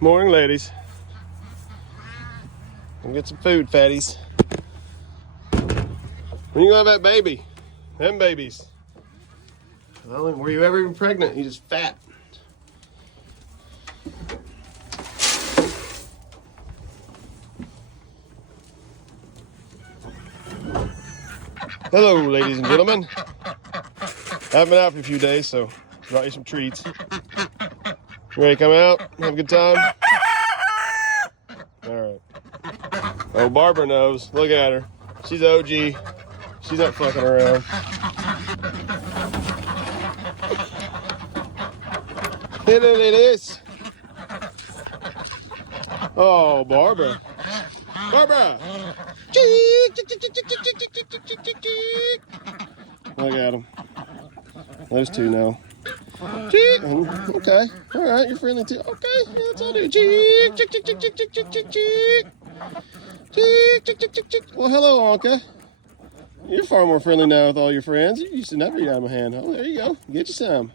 Morning, ladies. Go get some food, fatties. When you gonna have that baby? Them babies. Well, were you ever even pregnant? You just fat. Hello, ladies and gentlemen. I haven't been out for a few days, so brought you some treats. You ready to come out? Have a good time? All right. Oh, Barbara knows. Look at her. She's OG. She's not fucking around. Hey, there it is. Oh, Barbara. Barbara! Look at them. Those two know. Okay. All right, you're friendly too. Okay, yeah, that's all I do. Well, hello, Anka. You're far more friendly now with all your friends. You used to never eat out of my hand. Oh, there you go. Get you some.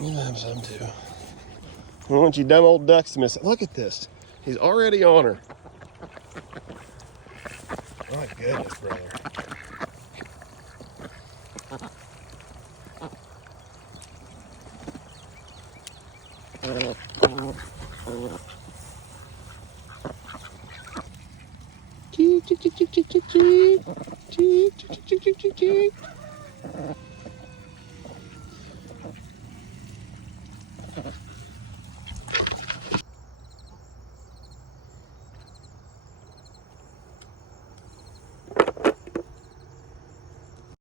We'll have some too. I want you dumb old ducks to miss it. Look at this. He's already on her. My goodness, brother. Cheek, cheek, cheek, cheek, cheek, cheek. Cheek, cheek, cheek, cheek, cheek.